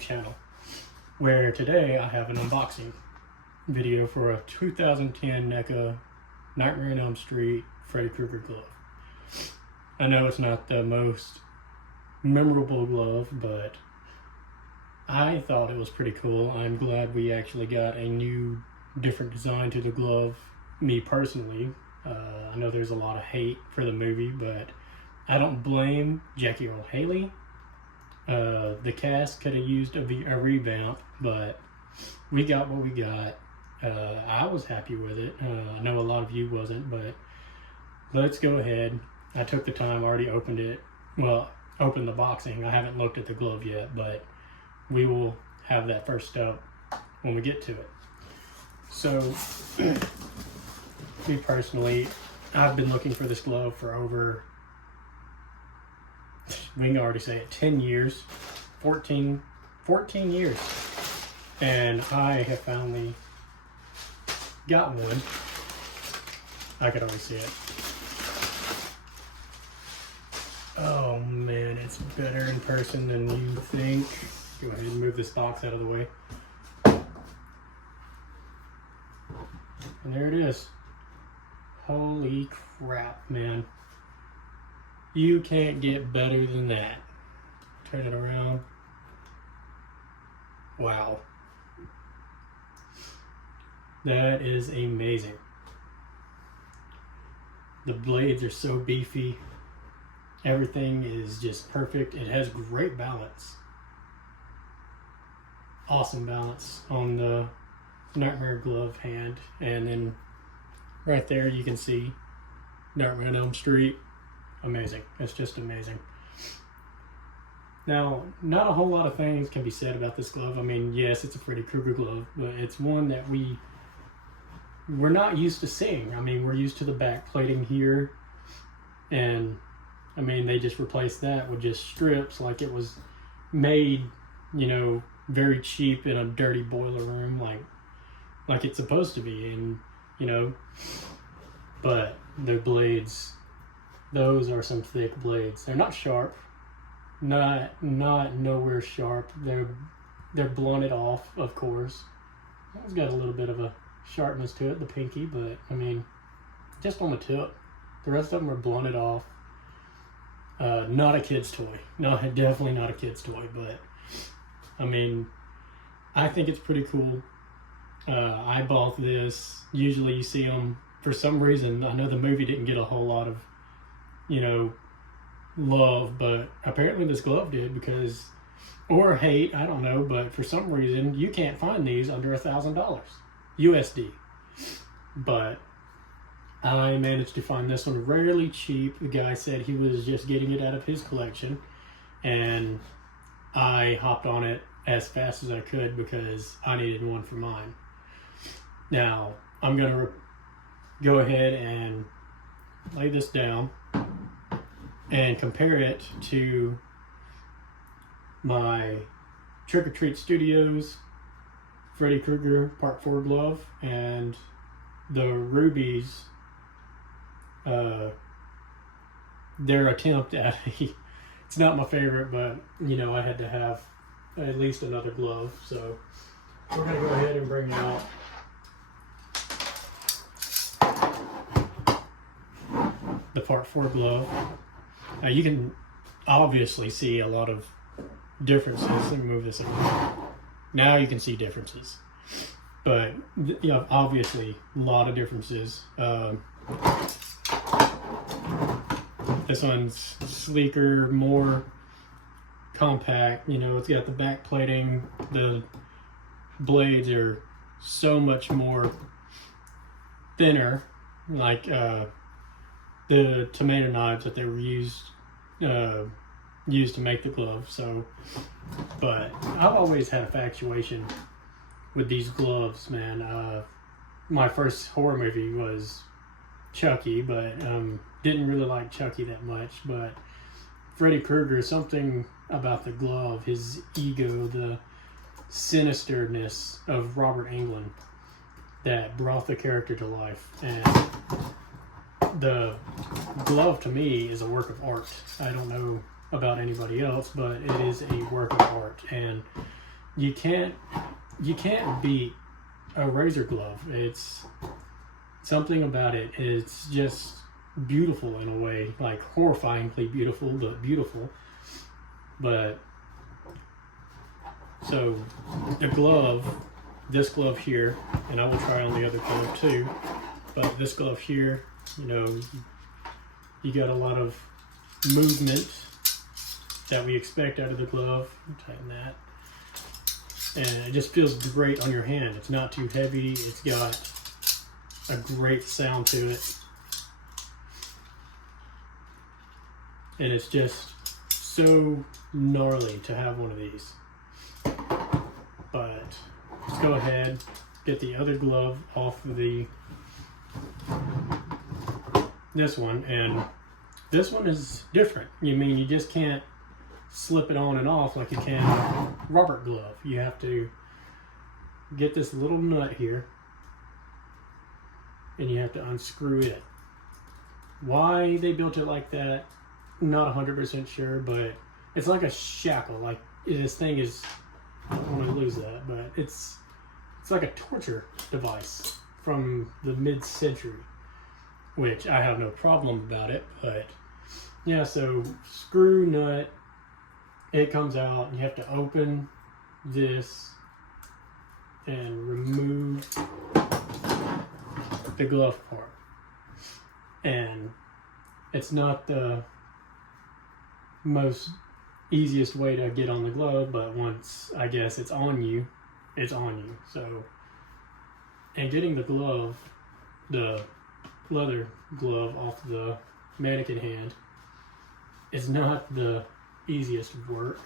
channel, where today I have an unboxing video for a 2010 NECA Nightmare on Elm Street Freddy Krueger glove. I know it's not the most memorable glove, but I thought it was pretty cool. I'm glad we actually got a new, different design to the glove, me personally. I know there's a lot of hate for the movie, but I don't blame Jackie Earle Haley. The cast could have used a revamp, but we got what we got. I was happy with it. I know a lot of you wasn't, but let's go ahead. I took the time, already opened it. Well, opened the boxing. I haven't looked at the glove yet, but we will have that first step when we get to it. So, me personally, I've been looking for this glove for over, we can already say it, 10 years, 14 years. And I have finally got one. I could always see it. Oh man, it's better in person than you think. Go ahead and move this box out of the way. And there it is. Holy crap, man. You can't get better than that. Turn it around. Wow. That is amazing. The blades are so beefy. Everything is just perfect. It has great balance. Awesome balance on the Nightmare glove hand. And then right there you can see Nightmare on Elm Street. Amazing. It's just amazing. Now, not a whole lot of things can be said about this glove. I mean, yes, it's a Freddy Krueger glove, but it's one that we're not used to seeing. I mean, we're used to the back plating here, and I mean, they just replaced that with just strips, like it was made, you know, very cheap in a dirty boiler room, like it's supposed to be, and you know, but the blades, those are some thick blades. They're not sharp, not nowhere sharp. They're blunted off, of course. It's got a little bit of a sharpness to it, the pinky, but I mean, just on the tip. The rest of them are blunted off. Not a kid's toy. No, definitely not a kid's toy, but I mean, I think it's pretty cool. I bought this. Usually you see them, for some reason, I know the movie didn't get a whole lot of, you know, love, but apparently this glove did, because, or hate, I don't know, but for some reason you can't find these under $1,000 USD. But I managed to find this one rarely cheap. The guy said he was just getting it out of his collection, and I hopped on it as fast as I could because I needed one for mine. Now, I'm going to go ahead and lay this down and compare it to my Trick or Treat Studios Freddy Krueger Part 4 glove and the Ruby's their attempt at it's not my favorite, but you know, I had to have at least another glove, so we're gonna go ahead and bring out the Part 4 glove. Now you can obviously see a lot of differences. Let me move this up. Now you can see differences, but you know, obviously a lot of differences. This one's sleeker, more compact. You know, it's got the back plating. The blades are so much more thinner, like the tomato knives that they were used to make the glove. So, but I've always had a infatuation with these gloves, man. My first horror movie was Chucky, but didn't really like Chucky that much. But Freddy Krueger, something about the glove, his ego, the sinisterness of Robert Englund that brought the character to life. And the glove to me is a work of art. I don't know about anybody else, but it is a work of art. And you can't beat a razor glove. It's something about it. It's just beautiful in a way, like horrifyingly beautiful, but beautiful. But so the glove, this glove here, and I will try on the other glove too, but this glove here, you know, you got a lot of movement that we expect out of the glove. Tighten that. And it just feels great on your hand. It's not too heavy. It's got a great sound to it. And it's just so gnarly to have one of these. But let's go ahead, get the other glove off of this one, and this one is different. You mean you just can't slip it on and off like you can a rubber glove. You have to get this little nut here and you have to unscrew it. Why they built it like that, not 100% sure, but it's like a shackle. Like this thing is, I don't want to lose that, but it's like a torture device from the mid-century, which I have no problem about it. But yeah, so screw, nut, it comes out, and you have to open this and remove the glove part. And it's not the most easiest way to get on the glove, but once I guess it's on you, it's on you. So, and getting the glove, the leather glove off the mannequin hand is not the easiest work.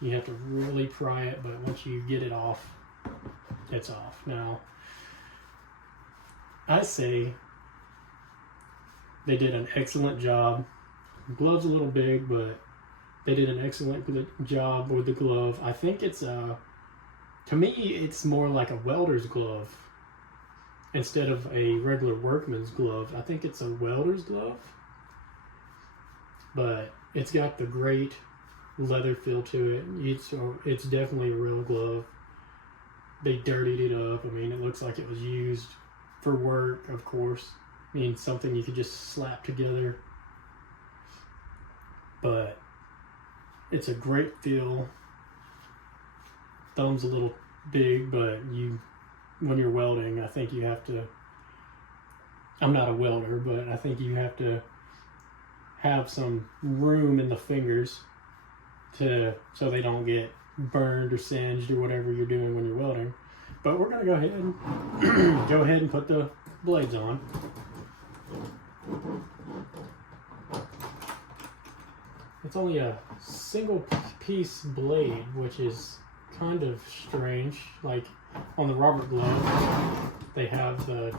You have to really pry it, but once you get it off, it's off. Now, I say they did an excellent job. The glove's a little big, but they did an excellent job with the glove. I think it's to me, it's more like a welder's glove instead of a regular workman's glove. I think it's a welder's glove, but it's got the great leather feel to it. It's definitely a real glove. They dirtied it up. I mean, it looks like it was used for work, of course. I mean, something you could just slap together. But it's a great feel. Thumb's a little big, but when you're welding, I think you have to, I'm not a welder, but I think you have to have some room in the fingers so they don't get burned or singed or whatever you're doing when you're welding. But we're gonna go ahead and put the blades on. It's only a single piece blade, which is kind of strange. Like on the Robert glove, they have the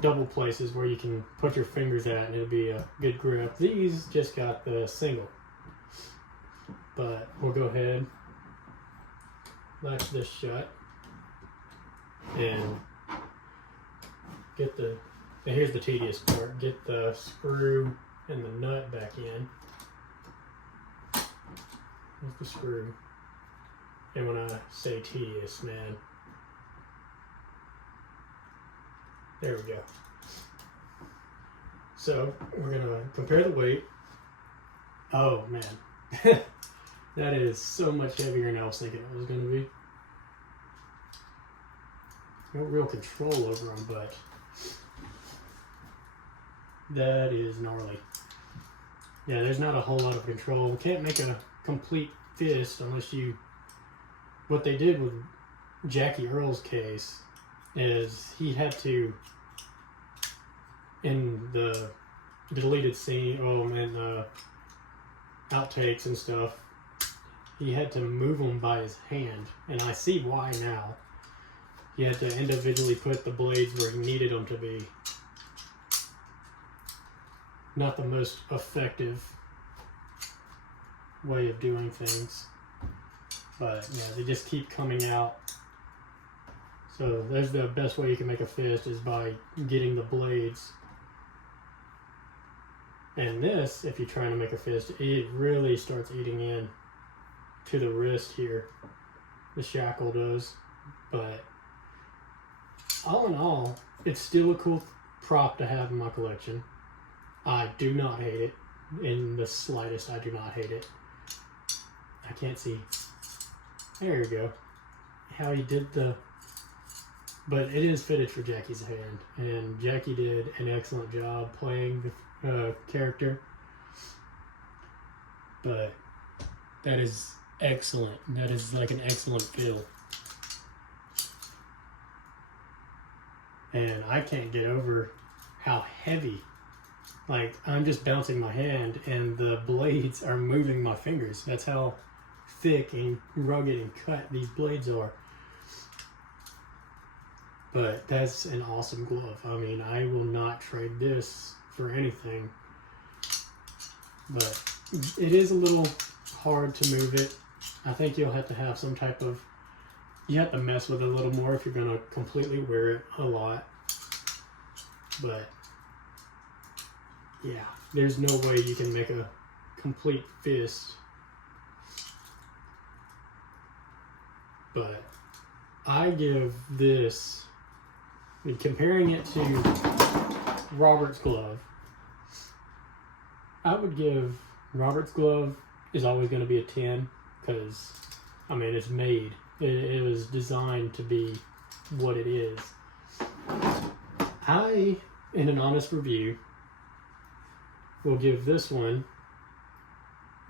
double places where you can put your fingers at and it'll be a good grip. These just got the single. But we'll go ahead, latch this shut, and get and here's the tedious part, get the screw and the nut back in. There's the screw. And when I say tedious, man, there we go. So we're gonna compare the weight. Oh man, that is so much heavier than I was thinking it was gonna be. No real control over them, but that is gnarly. Yeah, there's not a whole lot of control. Can't make a complete fist unless you. What they did with Jackie Earl's case is he had to, in the deleted scene, and the outtakes and stuff, he had to move them by his hand, and I see why now. He had to individually put the blades where he needed them to be. Not the most effective way of doing things. But yeah, they just keep coming out. So that's the best way you can make a fist, is by getting the blades. And this, if you're trying to make a fist, it really starts eating in. to the wrist here. The shackle does. But all in all, it's still a cool prop to have in my collection. I do not hate it. In the slightest, I do not hate it. I can't see. There you go. How he did the... But it is fitted for Jackie's hand. And Jackie did an excellent job playing the character. But that is excellent. That is like an excellent feel. And I can't get over how heavy. Like, I'm just bouncing my hand and the blades are moving my fingers. That's how thick and rugged and cut these blades are. But that's an awesome glove. I mean, I will not trade this for anything. But it is a little hard to move it. I think you'll have to have some type of... You have to mess with it a little more if you're going to completely wear it a lot. But, yeah, there's no way you can make a complete fist. But I give this, I mean, comparing it to Robert's glove, I would give Robert's glove is always going to be a 10 because, I mean, it's made. It was designed to be what it is. I, in an honest review, will give this one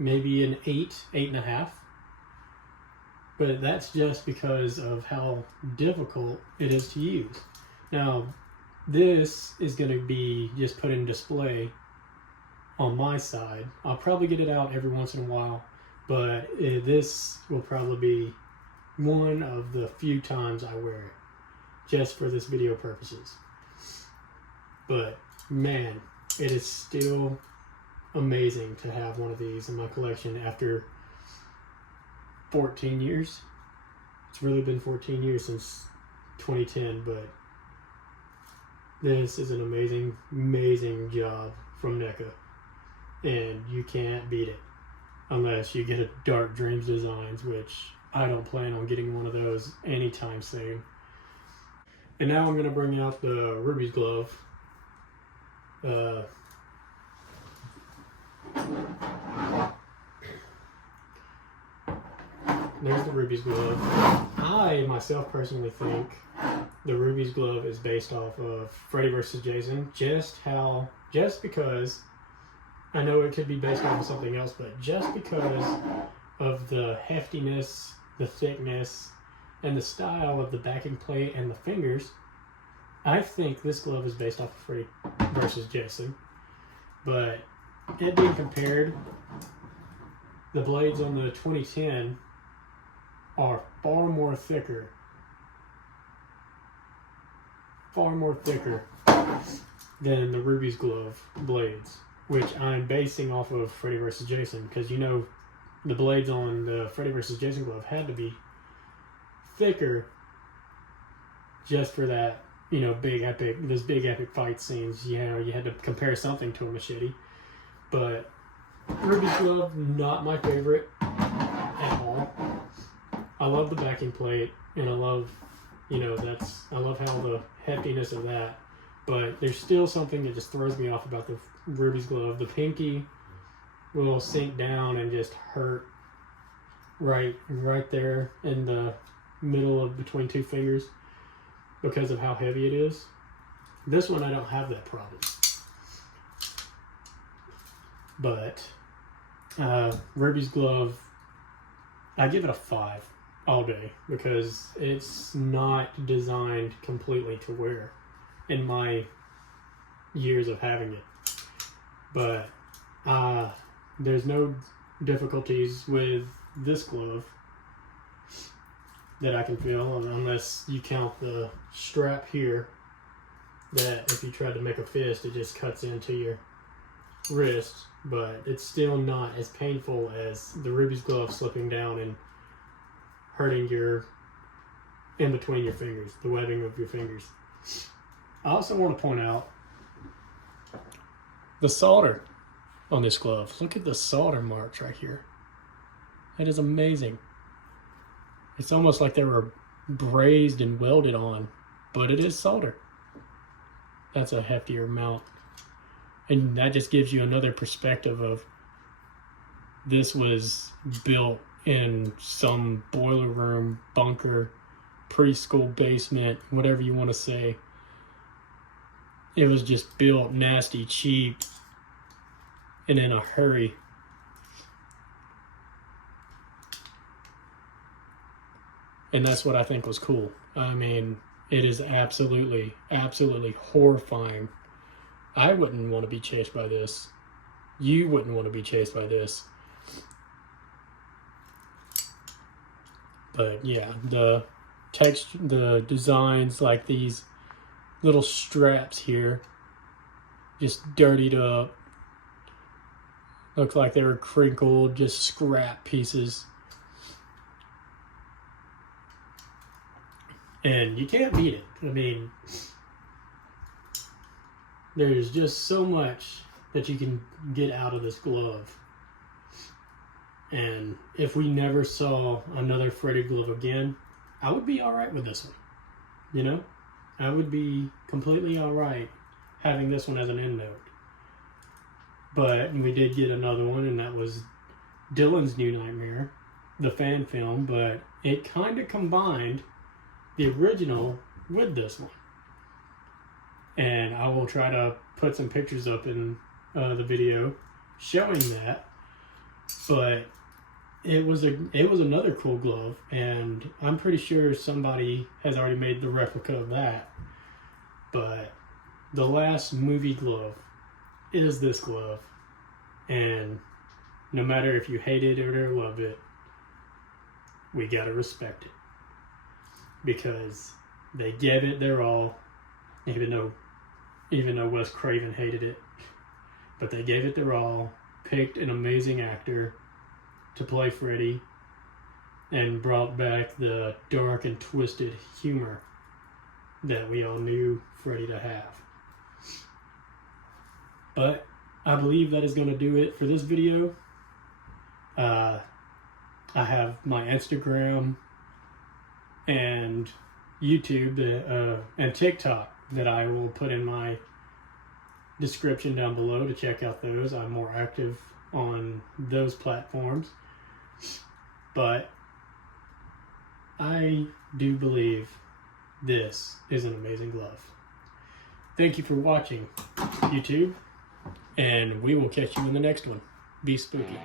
maybe an 8, 8.5. But that's just because of how difficult it is to use. Now, this is going to be just put in display on my side. I'll probably get it out every once in a while, but this will probably be one of the few times I wear it, just for this video purposes. But man, it is still amazing to have one of these in my collection after 14 years. It's really been 14 years since 2010, but this is an amazing, amazing job from NECA. And you can't beat it unless you get a Dark Dreams Designs, which I don't plan on getting one of those anytime soon. And now I'm going to bring out the Ruby's glove. There's the Ruby's glove. I myself personally think the Ruby's glove is based off of Freddy vs. Jason, just because I know it could be based off of something else, but just because of the heftiness, the thickness, and the style of the backing plate and the fingers, I think this glove is based off of Freddy vs. Jason. But it being compared, the blades on the 2010 are far more thicker than the Ruby's glove blades, which I'm basing off of Freddy vs. Jason, because you know the blades on the Freddy vs. Jason glove had to be thicker just for that, you know, those big epic fight scenes. You know, you had to compare something to a machete. But Ruby's glove, not my favorite at all. I love the backing plate, and I love, you know, I love how the heftiness of that. But there's still something that just throws me off about the Ruby's glove. The pinky will sink down and just hurt right there in the middle of between two fingers because of how heavy it is. This one I don't have that problem. But Ruby's glove, I give it a 5 all day because it's not designed completely to wear in my years of having it. But there's no difficulties with this glove that I can feel, unless you count the strap here, that if you try to make a fist, it just cuts into your wrist. But it's still not as painful as the Ruby's glove slipping down and hurting in between your fingers, the webbing of your fingers. I also want to point out the solder on this glove. Look at the solder marks right here. That is amazing. It's almost like they were brazed and welded on, but it is solder. That's a heftier mount. And that just gives you another perspective of this was built in some boiler room, bunker, preschool basement, whatever you want to say. It was just built nasty, cheap, and in a hurry. And that's what I think was cool. I mean, it is absolutely, absolutely horrifying. I wouldn't want to be chased by this. You wouldn't want to be chased by this. But yeah, the text, the designs, like these little straps here, just dirtied up. Look like they were crinkled, just scrap pieces. And you can't beat it. I mean, there's just so much that you can get out of this glove. And if we never saw another Freddy glove again, I would be alright with this one. You know? I would be completely alright having this one as an end note. But we did get another one, and that was Dylan's New Nightmare, the fan film, but it kind of combined the original with this one. And I will try to put some pictures up in the video showing that. But it was another cool glove, and I'm pretty sure somebody has already made the replica of that. But the last movie glove is this glove, and no matter if you hate it or love it, we gotta respect it, because they gave it their all, even though Wes Craven hated it, but they gave it their all, picked an amazing actor to play Freddy, and brought back the dark and twisted humor that we all knew Freddy to have. But I believe that is going to do it for this video. I have my Instagram and YouTube and TikTok that I will put in my description down below to check out those. I'm more active on those platforms. But I do believe this is an amazing glove. Thank you for watching, YouTube, and we will catch you in the next one. Be spooky.